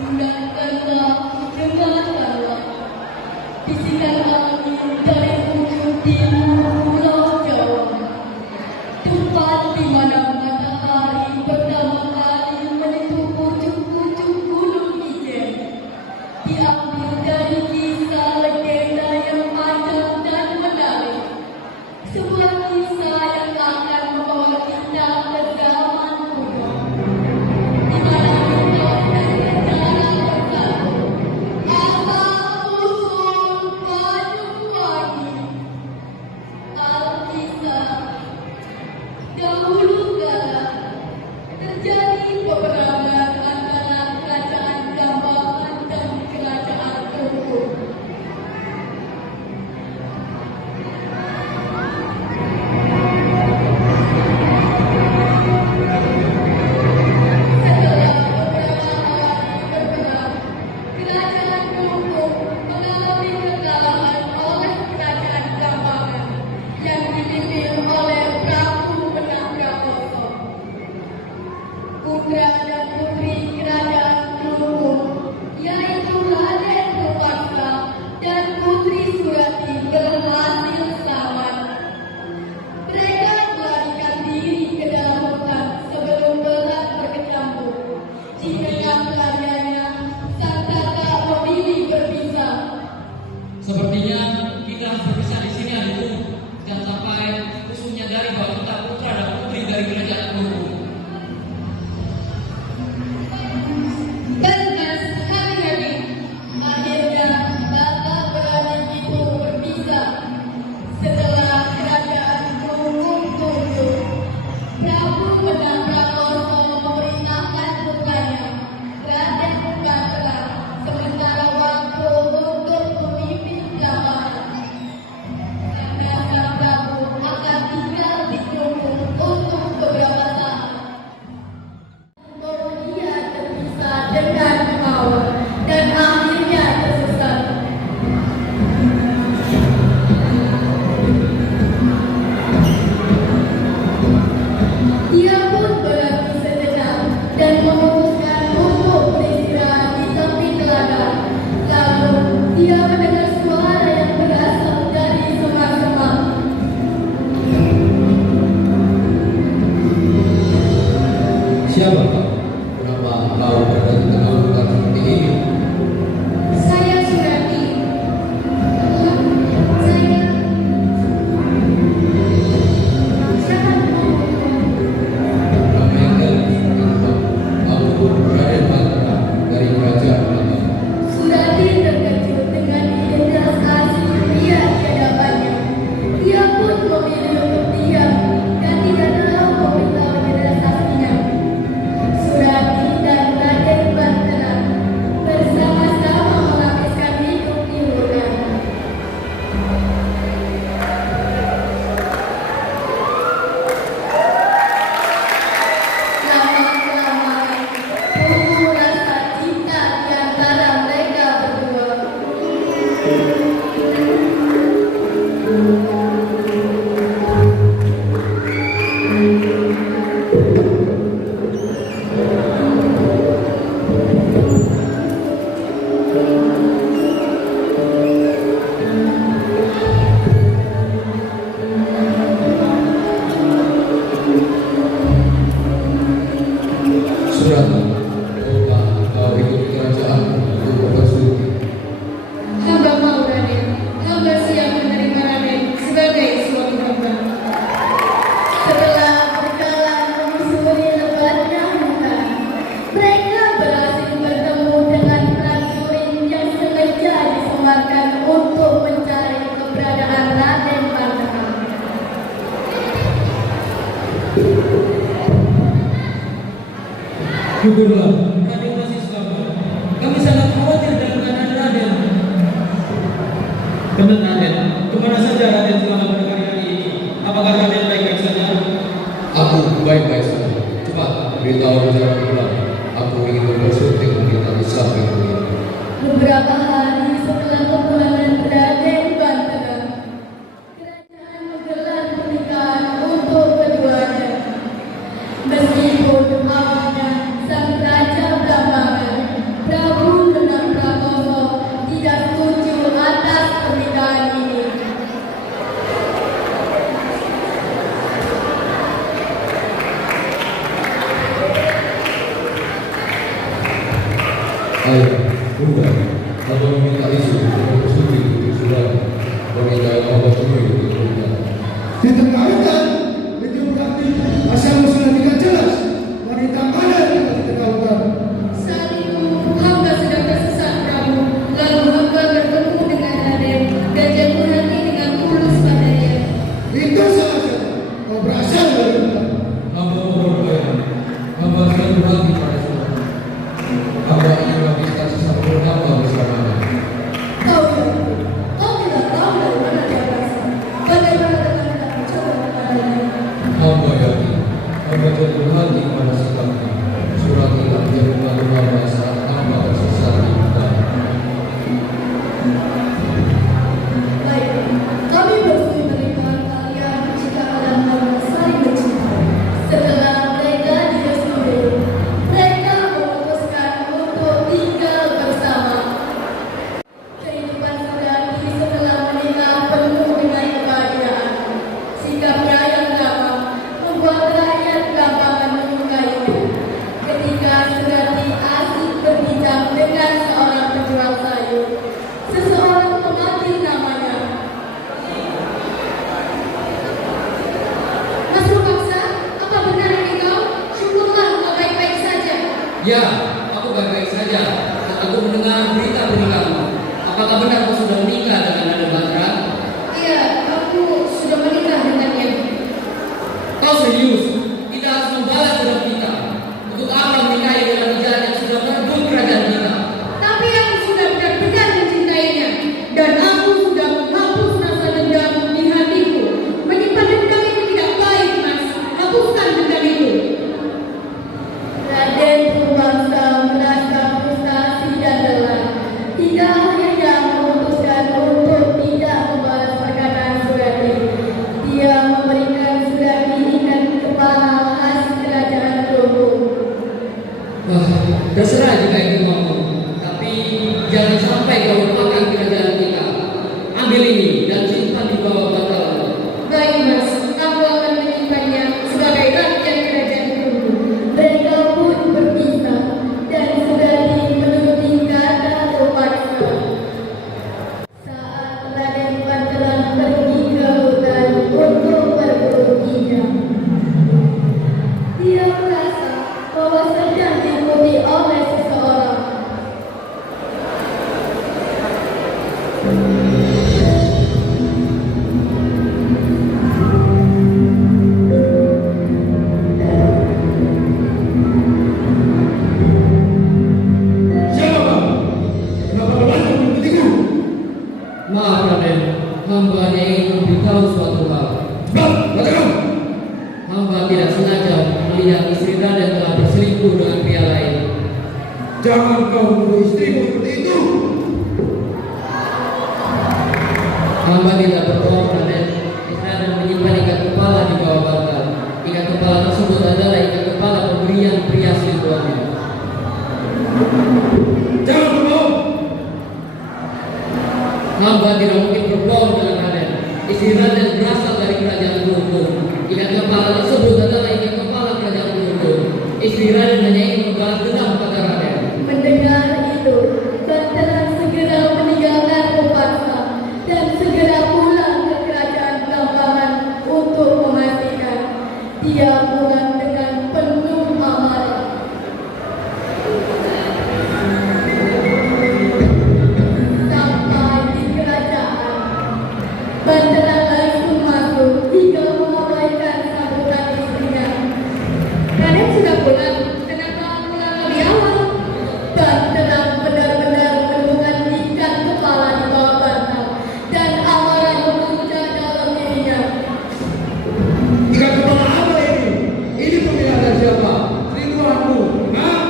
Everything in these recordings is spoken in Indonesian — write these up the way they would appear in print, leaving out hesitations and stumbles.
Undangkanlah dengan Allah bisikan angin dari ujung timur pulau Jawa, tempat di mana matahari pertama kali menyentuh pucuk-pucuk gunung Ijen, diambil dari kisah legenda yang panjang dan menarik, sebuah kisah yang akan membawa kita ke zaman kuno, di mana kita dan negara bersatu. Asal-usul Banyuwangi. Alkisah. Dahulu kala terjadi peperangan antara kerajaan Jambangan dan kerajaan Tungku. Setelah beberapa hari berperang, kerajaan Tungku mengalami kekalahan oleh kerajaan Jambangan yang dipimpin oleh Prabu Benang Prakoso. Putra dan putri kerajaan Tungku, yaitu Raden Purwaksa dan Putri Surati, berhasil selamat. Mereka melarikan diri ke dalam hutan sebelum perang berkecamuk. Di tengah pelariannya, sang kakak memilih berpisah. Sepertinya kita harus berpisah di sini, adikku. Jangan sampai musuh menyadari bahwa kita putra dan putri dari kerajaan Tungku. Berkas hari-hari, akhirnya bapak beradik itu berpisah. Setelah kerajaan Tungku tunduk, Prabu Benang Prakoso memerintahkan putranya, Raden Gantara, sementara waktu untuk memimpin Jambangan. Karena sang Prabu akan tinggal di Tungku untuk beberapa saat. Dia terpisah dengan kemauan dan akhirnya tersesat. Dia pun berhenti sejenak dan memutuskan untuk beristirahat di tepi telaga. Lalu dia mendengar suara yang berasal dari semak-semak. Siapa kau? Kenapa kau berada di tengah hutan seperti ini? Saya Surati. Saya siapa? Kami akan menginfak. Aku Raden Gantara dari kerajaan Mataram. Surati terkejut dengan identitas asli pria di hadapannya. Dia pun memilih untuk diam dan tidak terlalu memberitahu identitas aslinya. Surati dan Raden Gantara bersama-sama melapiskan hidup di hutan. Lama-kelamaan tumbuh rasa cinta di antara mereka berdua. Surati, tahukah kau ikut kerajaan untuk bersuci? Hamba mau Raden, hamba siap menerima Raden sebagai suami hamba. Setelah berjalan menyusuri lebatnya hutan, mereka berhasil bertemu dengan prajurit yang sengaja disematkan untuk mencari keberadaan Raden Gantara. Syukurlah, Raden masih selamat. Kami sangat khawatir dengan keadaan Raden. Benar Raden, kemana saja Raden selama berhari ini? Apakah Raden baik-baik saja? Aku baik-baik saja. Cepat beritahu jalan pulang. Aku ingin bersyuting kita bisa bertemu. Beberapa hari setelah kepulangan Raden Gantara, kerajaan menggelar pernikahan untuk keduanya. Meskipun awalnya sang raja Blambangan, Prabu Ayah, bunda, hamba meminta izin untuk bersujud untuk Surati. Wanita yang hamba temui di bunda. Diterkaukan, itu berarti asalmu sudah tidak jelas. Wanita mana yang telah diterkaukan? Saat itu hamba sedang tersesat Prabu. Lalu hamba bertemu dengan Raden dan jatuh hati dengan tulus padanya. Itu saja. Kau berasal dari mana? Hamba mohon ayah, hamba selalu hati pada Surati. Hamba ingin menghabiskan sisa umur hamba bersamanya. Kau tidak tahu dari mana dia berasal. Bagaimana dengan tidak percaya kepadanya? Hamba yakin, hamba jatuh hati pada sikapnya. Surati tak menjadi malu hamba saat hamba tersesat di hutan. Baik, kami bersedia menerima kalian jika kalian mau saling mencintai. Setelah mereka direstui, mereka memutuskan untuk tinggal bersama. Kehidupan Surati setelah menikah penuh dengan kebahagiaan. Sikapnya yang ramah membuat rakyat gampangan menyukainya. Ketika Surati asik berbincang dengan seorang penjual sayur, seseorang memanggil namanya. Mas Rupaksa, apa benar ini kau? Syukurlah kau baik-baik saja. Ya, aku baik-baik saja. Dan aku mendengar berita pernikahanmu. Apakah benar kau sudah menikah dengan Raden Batra? Iya, aku sudah menikah dengannya. Kau serius? Kita harus membalas dendam kita. Untuk apa menikahi dengan penjahat yang sudah merebut kerajaan kita? Tapi aku sudah benar-benar mencintainya. Dan aku sudah menghapus rasa dendam di hatiku. Menyimpan dendam itu tidak baik, Mas. Hapuskan dendam itu. Raden Purwangsa merasa frustasi dan lelah. Hingga akhirnya memutuskan untuk tidak membalas perkataan Surati. Dia memberikan Surati ikan kepala khas kerajaan Lumbung. Terserah jika itu mau. Tapi jangan sampai kau lupakan kerajaan kita. Ambil ini dan simpan di bawah bantalmu. Baik, Mas. Aku akan menyimpannya sebagai rakyat kerajaan Lumbung. Mereka pun berpisah dan Surati menuruti kata terpaksa. Saat Raden Panteran pergi ke hutan untuk berburu kijang, dia merasa bahwa sedang diikuti oleh seseorang. Siapa kau? Kenapa kau langsung mengikutiku? Maaf Raden, hamba hanya ingin memberitahu suatu hal. Cepat, katakan. Hamba tidak sengaja melihat istri Raden telah berselingkuh dengan pria lain. Jangan kau menuduh istrimu seperti itu. Hamba tidak berbohong Raden. Istri Raden menyimpan ikat kepala di bawah bantal. Ikat kepala tersebut adalah ikat kepala pemberian pria selingkuhannya. Jangan berbohong. Hamba tidak mungkin berbohong dengan Raden. Istri Raden berasal dari kerajaan Lumbung. Ikat kepala tersebut adalah ikat kepala kerajaan Lumbung. Istri Raden hanya ingin membalas dendam pada Raden. Mendengar itu, Panteran segera meninggalkan Rupaksa dan segera pulang ke kerajaan Blambangan untuk memastikan. Dia pulang dengan penuh amarah. Sampai di kerajaan, Panteran langsung masuk hingga mengabaikan sambutan istrinya. Raden sudah pulang. Kenapa pulang lebih awal? Panteran benar-benar menemukan ikat kepala di bawah bantal dan amarah memuncak dalam dirinya. Ikat kepala apa ini? Ini pemilihan dari siapa? Selingkuhanmu. Hah?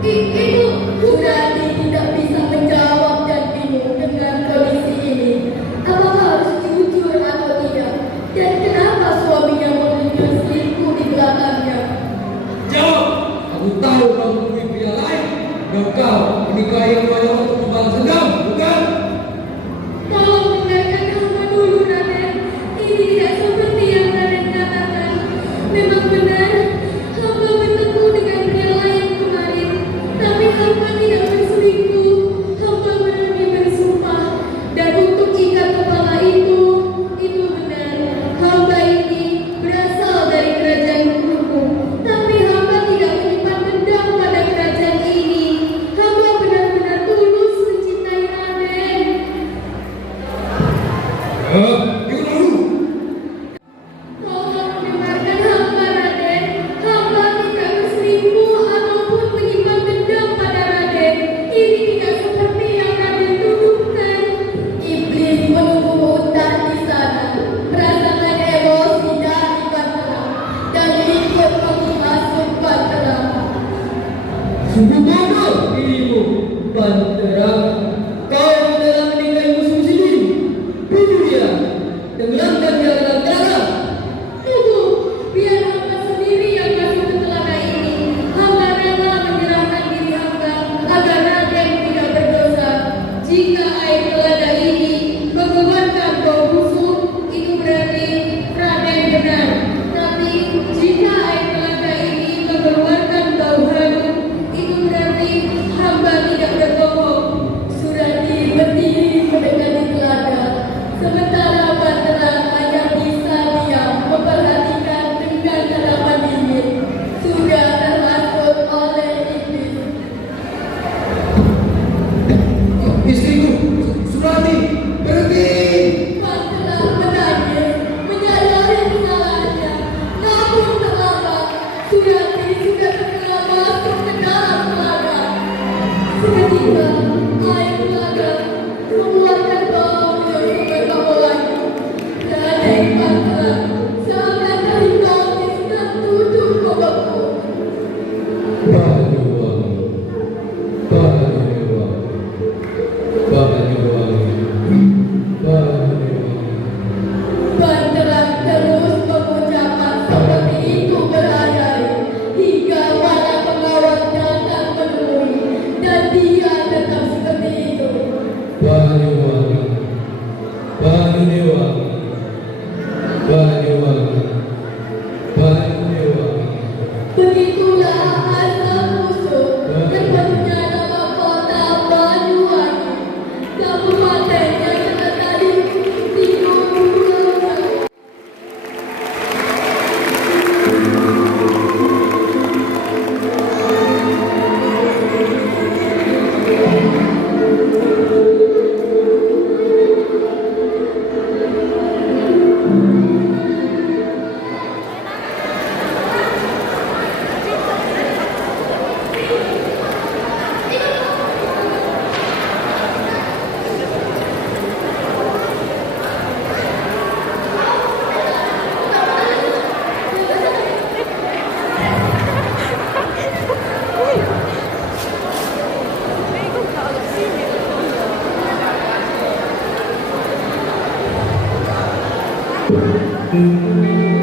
Itu Surati tidak bisa menjawab dan bingung dengan kondisi ini. Apakah harus jujur atau tidak? Dan kenapa suaminya menuduh selingkuh di belakangnya? Jawab. Aku tahu kau menemui pria lain dan kau menikahi keduanya untuk membalas dendam, bukan? Tolong dengarkan hamba dulu, Raden. Ini tidak seperti yang Raden katakan. Memang benar, hamba bertemu dengan pria lain kemarin. Tapi hamba tidak berselingkuh. bodoh dirimu, Bantara. Kau telah menikahi musuh muslimin. Bunuh dia, tenggelamkan dia dalam telaga. Tunggu, biar hamba sendiri yang masuk ke telaga ini. Hamba rela menyerahkan diri hamba agar Raden tidak berdosa. Jika air telaga ini mengeluarkan bau busuk, itu berarti Raden benar. Tapi jika air telaga ini mengeluarkan bau harum, itu berarti hamba tidak berbohong. Surati berdiri mendekati telaga, sementara Bantara hanya bisa diam memperhatikan dengan tatapan dingin. Sudah terhasut oleh iblis. Istriku, Surati, berhenti! Bantara menangis, menyadari kesalahannya. Namun terlambat, Surati sudah tenggelam masuk ke dalam telaga. Seketika, air telaga mengeluarkan bau yang berbau dan Bantara seakan terhipnotis dan tutup membeku. Banyuwangi, Banyuwangi, Banyuwangi, Banyuwangi. Bantara terus mengucapkan seperti itu berhari-hari hingga para pengawal datang menemui dan dia tetap seperti itu. Banyuwangi, Banyuwangi, Banyuwangi, Banyuwangi. Begitulah asal usul terbentuknya nama kota Banyuwangi, kabupaten yang terletak di timur Pulau Jawa. Banyuwangi.